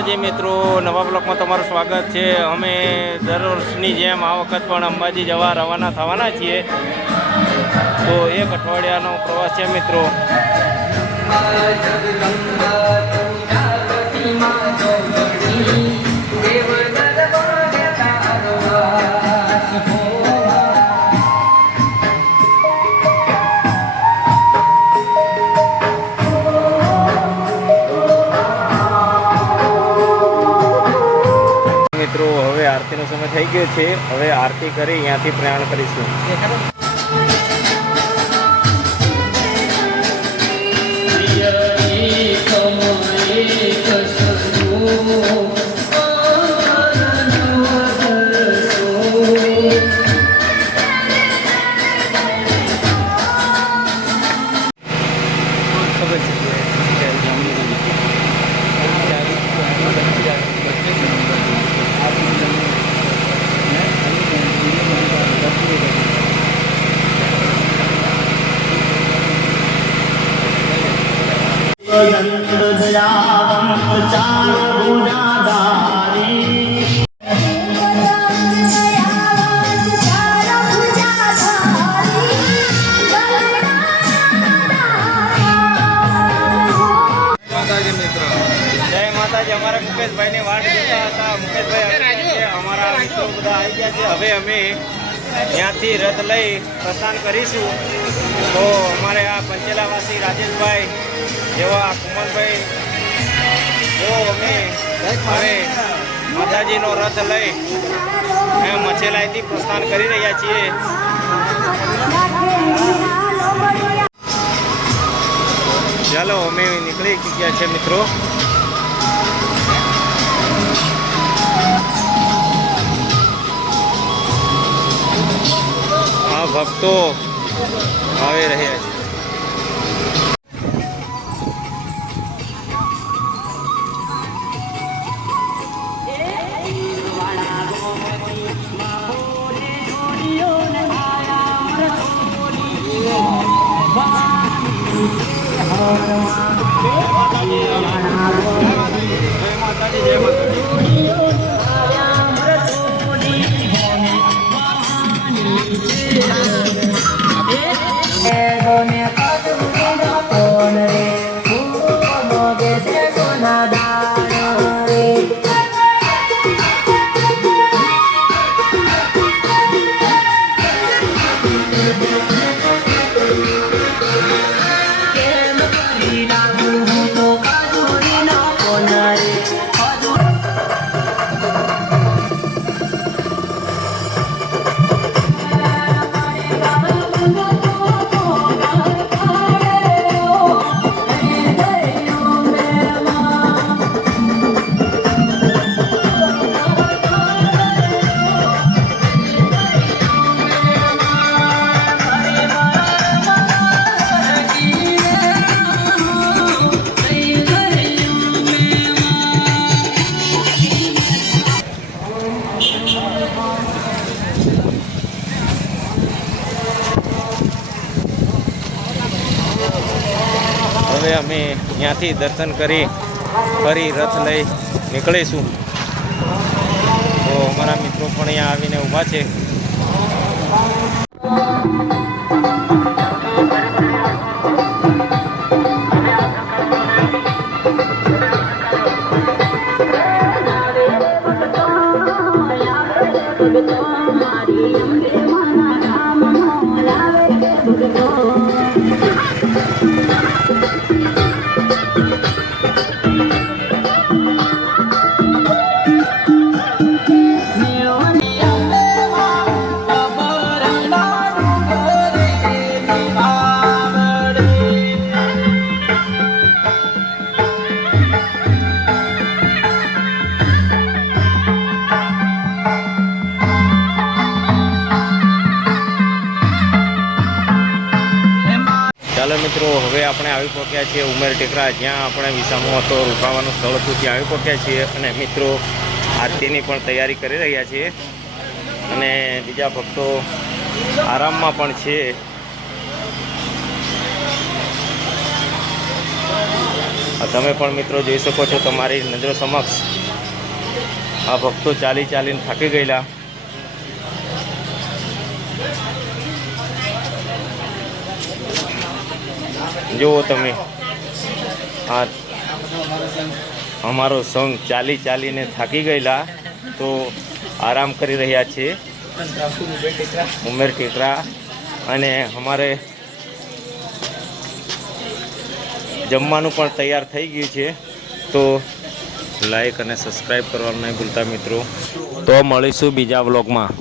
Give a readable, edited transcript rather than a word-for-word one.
માતાજી મિત્રો, નવા બ્લોકમાં તમારું સ્વાગત છે। અમે દર વર્ષની જેમ આ વખત પણ અંબાજી જવા રવાના થવાના છીએ। તો એક અઠવાડિયાનો પ્રવાસ છે મિત્રો। મિત્રો હવે આરતીનો સમય થઈ ગયો છે। હવે આરતી કરી અહીંયાથી પ્રયાણ કરીશું। અમારા મુકેશભાઈને વાટ જોતા હતા। મુકેશભાઈ અમારા મિત્રો બધા આવી ગયા છે। હવે અમે ત્યાંથી રથ લઈ પ્રસ્થાન કરીશું। તો અમારે આ પંચેલાવાસી રાજેશભાઈ જેવા કુમારભાઈ જો અમે હવે માતાજીનો રથ લઈ મછેલાઈથી પ્રસ્થાન કરી રહ્યા છીએ। ચાલો અમે નીકળી ગયા છે મિત્રો। ભક્તો આવી રહ્યા છે। હવે અમે ત્યાંથી દર્શન કરી ફરી રથ લઈ નીકળીશું। તો અમારા મિત્રો પણ અહીંયા આવીને ઊભા છે। ચાલો મિત્રો, હવે આપણે આવી પહોંચ્યા છીએ ઉમેર ટેકરા, જ્યાં આપણે વિસામો હતો રોકાવાનું સ્થળ હતું ત્યાં આવી પહોંચ્યા છીએ। અને મિત્રો આરતીની પણ તૈયારી કરી રહ્યા છીએ અને બીજા ભક્તો આરામમાં પણ છે। તમે પણ મિત્રો જોઈ શકો છો તમારી નજરો સમક્ષ। આ ભક્તો ચાલી ચાલીને થાકી ગયેલા. જુઓ તમે, આ અમારો સંઘ ચાલી ચાલીને થાકી ગયેલા તો આરામ કરી રહ્યા છે ઉમેર ટેકરા. અને અમારે જમવાનું પણ તૈયાર થઈ ગયું છે, તો લાઈક અને સબસ્ક્રાઈબ કરવાનું નહીં ભૂલતા મિત્રો. તો મળીશું બીજા વ્લોગમાં.